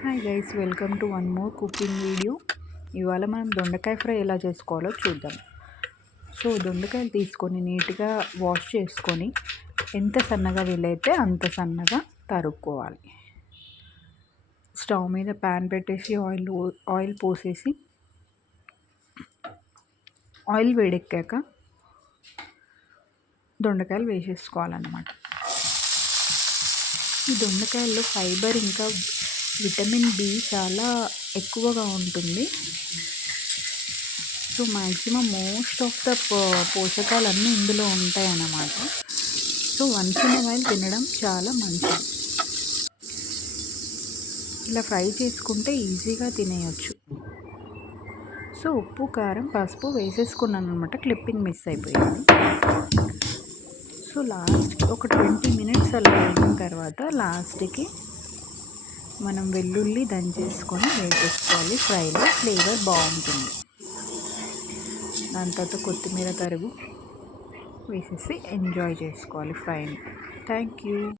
Hi guys, welcome to one more cooking video. ఇవాళ మనం దొండకాయ ఫ్రై ఎలా చేసుకోవాలో చూద్దాం. సో దొండకాయలు తీసుకొని నీట్గా వాష్ చేసుకొని ఎంత సన్నగా వీలైతే అంత సన్నగా తరుక్కోవాలి. స్టవ్ మీద ప్యాన్ పెట్టేసి ఆయిల్ పోసేసి ఆయిల్ వేడెక్కాక దొండకాయలు వేసేసుకోవాలన్నమాట. ఈ దొండకాయల్లో ఫైబర్ ఇంకా విటమిన్ బి చాలా ఎక్కువగా ఉంటుంది. So maximum most of the పోషకాలన్నీ ఇందులో ఉంటాయి అన్నమాట. సో వన్స్ ఇన్ వైల్ తినడం చాలా మంచిది. ఇలా ఫ్రై చేసుకుంటే ఈజీగా తినేయచ్చు. సో ఉప్పు, కారం, పసుపు వేసేసుకున్నాను అనమాట. క్లిప్పింగ్ మిస్ అయిపోయింది. సో లాస్ట్ ఒక 20 మినిట్స్ అలా అయిన తర్వాత లాస్ట్కి మనం వెల్లుల్లి దంచేసుకొని వేసేసుకోవాలి. ఫ్రైలో ఫ్లేవర్ బాగుంటుంది. దాని తర్వాత కొత్తిమీర తరుగు వేసేసి ఎంజాయ్ చేసుకోవాలి ఫ్రైని. Thank you.